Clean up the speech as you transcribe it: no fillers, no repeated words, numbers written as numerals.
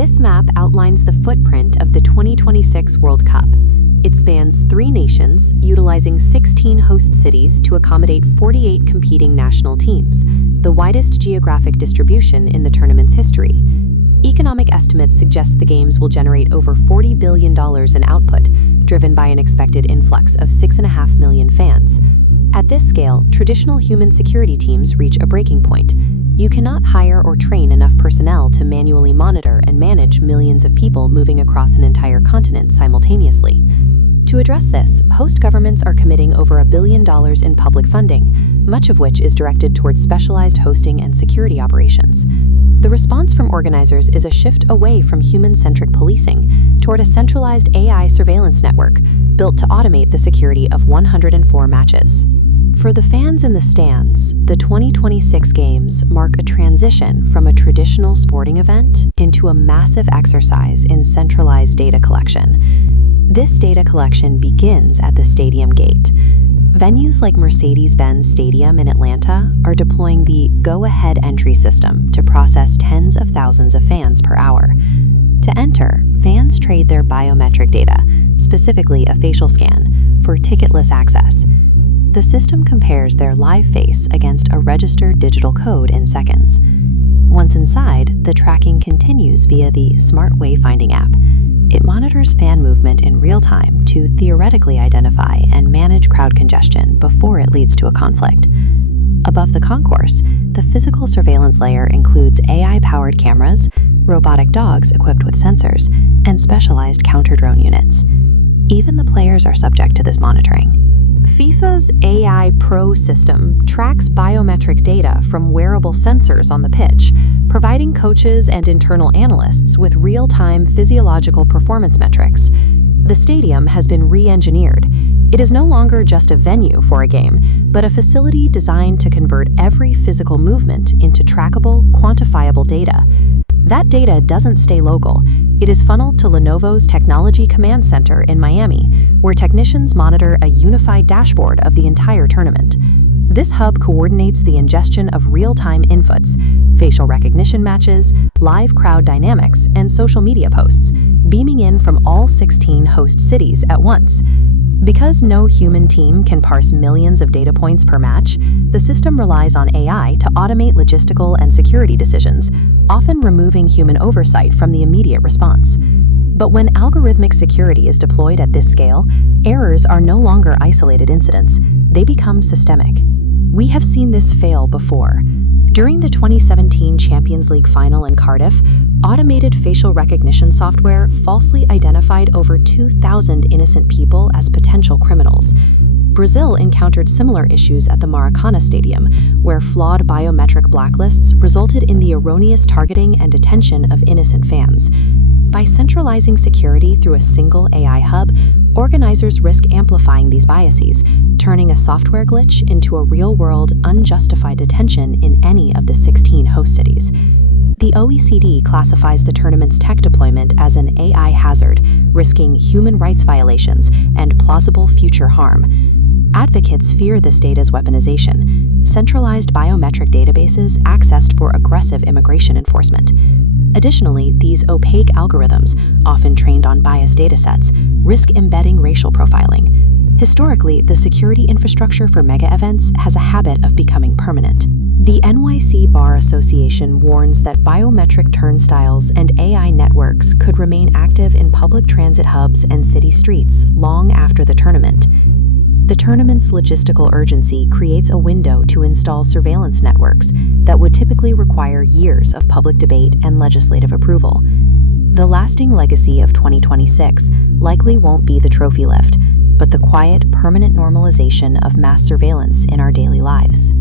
This map outlines the footprint of the 2026 World Cup. It spans 3 nations, utilizing 16 host cities to accommodate 48 competing national teams, the widest geographic distribution in the tournament's history. Economic estimates suggest the Games will generate over $40 billion in output, driven by an expected influx of 6.5 million fans. At this scale, traditional human security teams reach a breaking point. You cannot hire or train enough personnel to manually monitor and manage millions of people moving across an entire continent simultaneously. To address this, host governments are committing over $1 billion in public funding, much of which is directed towards specialized hosting and security operations. The response from organizers is a shift away from human-centric policing toward a centralized AI surveillance network built to automate the security of 104 matches. For the fans in the stands, the 2026 Games mark a transition from a traditional sporting event into a massive exercise in centralized data collection. This data collection begins at the stadium gate. Venues like Mercedes-Benz Stadium in Atlanta are deploying the go-ahead entry system to process tens of thousands of fans per hour. To enter, fans trade their biometric data, specifically a facial scan, for ticketless access. The system compares their live face against a registered digital code in seconds. Once inside, the tracking continues via the Smart Wayfinding app. It monitors fan movement in real time to theoretically identify and manage crowd congestion before it leads to a conflict. Above the concourse, the physical surveillance layer includes AI-powered cameras, robotic dogs equipped with sensors, and specialized counter-drone units. Even the players are subject to this monitoring. FIFA's AI Pro system tracks biometric data from wearable sensors on the pitch, providing coaches and internal analysts with real-time physiological performance metrics. The stadium has been re-engineered. It is no longer just a venue for a game, but a facility designed to convert every physical movement into trackable, quantifiable data. That data doesn't stay local. It is funneled to Lenovo's Technology Command Center in Miami, where technicians monitor a unified dashboard of the entire tournament. This hub coordinates the ingestion of real-time inputs, facial recognition matches, live crowd dynamics, and social media posts, beaming in from all 16 host cities at once. Because no human team can parse millions of data points per match, the system relies on AI to automate logistical and security decisions, often removing human oversight from the immediate response. But when algorithmic security is deployed at this scale, errors are no longer isolated incidents. They become systemic. We have seen this fail before. During the 2017 Champions League final in Cardiff, automated facial recognition software falsely identified over 2,000 innocent people as potential criminals. Brazil encountered similar issues at the Maracana Stadium, where flawed biometric blacklists resulted in the erroneous targeting and detention of innocent fans. By centralizing security through a single AI hub, organizers risk amplifying these biases, turning a software glitch into a real-world, unjustified detention in any of the 16 host cities. The OECD classifies the tournament's tech deployment as an AI hazard, risking human rights violations and plausible future harm. Advocates fear this data's weaponization, centralized biometric databases accessed for aggressive immigration enforcement. Additionally, these opaque algorithms, often trained on biased datasets, risk embedding racial profiling. Historically, the security infrastructure for mega events has a habit of becoming permanent. The NYC Bar Association warns that biometric turnstiles and AI networks could remain active in public transit hubs and city streets long after the tournament. The tournament's logistical urgency creates a window to install surveillance networks that would typically require years of public debate and legislative approval. The lasting legacy of 2026 likely won't be the trophy lift, but the quiet, permanent normalization of mass surveillance in our daily lives.